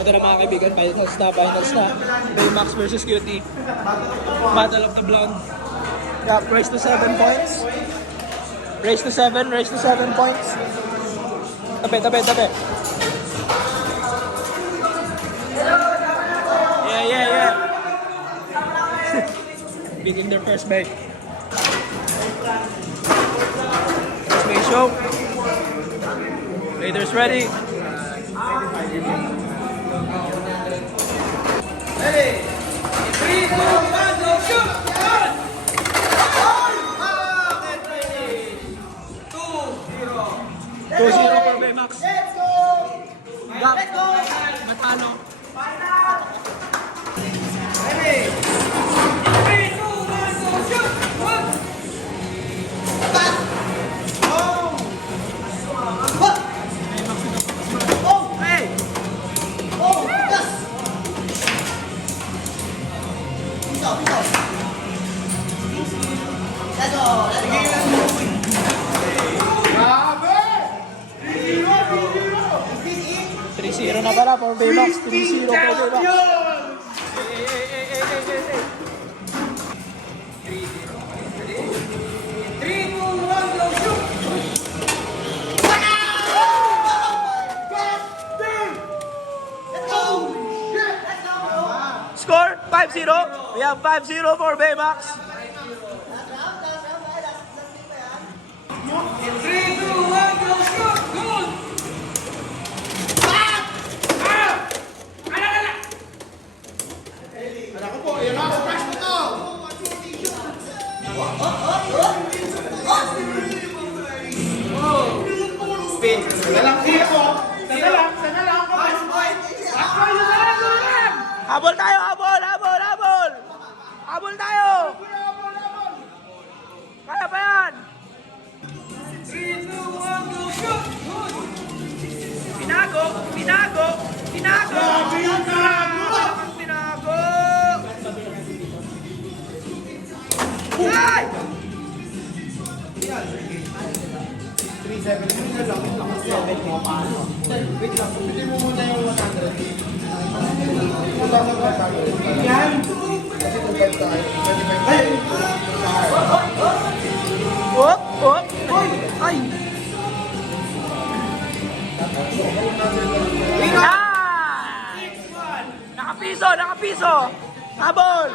Ito na mga kaibigan, finals na. Baymax versus QT. Battle of the Blonde. Yeah, race to 7 points. Race to 7 points. Tabi. Yeah. Beating their first bay. First bay show. Raiders ready. Ready. 3, 2, 1, go shoot! 2-0 for Baymax. Let's go! Let's go! Matalo. Ready? 3, 2, 1, go shoot! 1! Pass! Oh! What? Oh! Hey! Oh! Pass! Piso! Let's go! Let's go! 3-0 na pala for Baymax. 3-0 for Baymax. Score 5-0. We have 5-0 for Baymax. 3, 2, 1, go shoot! Goal! Habol tayo, habol! Habol tayo! Kaya pa yan! 3, 2, 1, go shoot! Pinago! Ay! Op! Ay! Nakapiso! Habol!